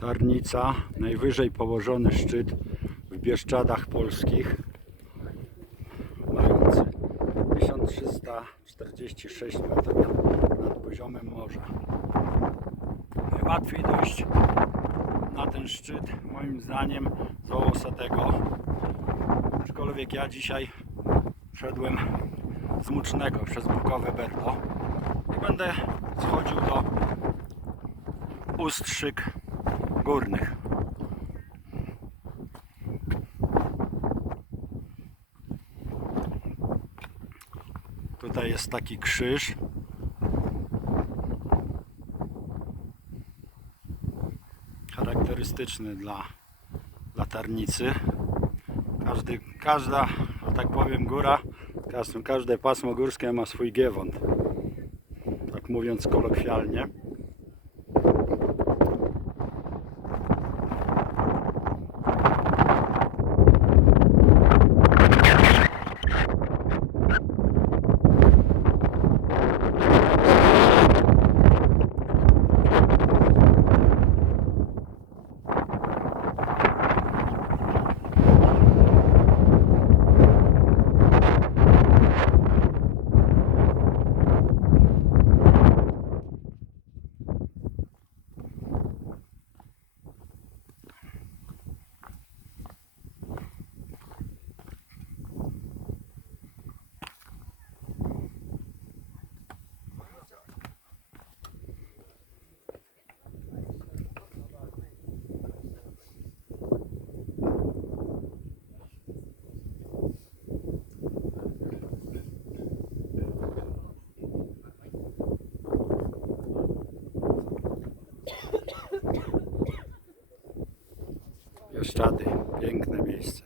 Tarnica, najwyżej położony szczyt w Bieszczadach polskich, mający 1346 metrów nad poziomem morza. Najłatwiej dojść na ten szczyt, moim zdaniem, z Ołosatego. Aczkolwiek ja dzisiaj szedłem z Mucznego przez Bukowe Berlo i będę schodził do Ustrzyk Górnych. Tutaj jest taki krzyż. Charakterystyczny dla latarnicy. Każdy, każda, tak powiem, góra, każde, każde pasmo górskie ma swój giewont. Tak mówiąc kolokwialnie. Bieszczady, piękne miejsce.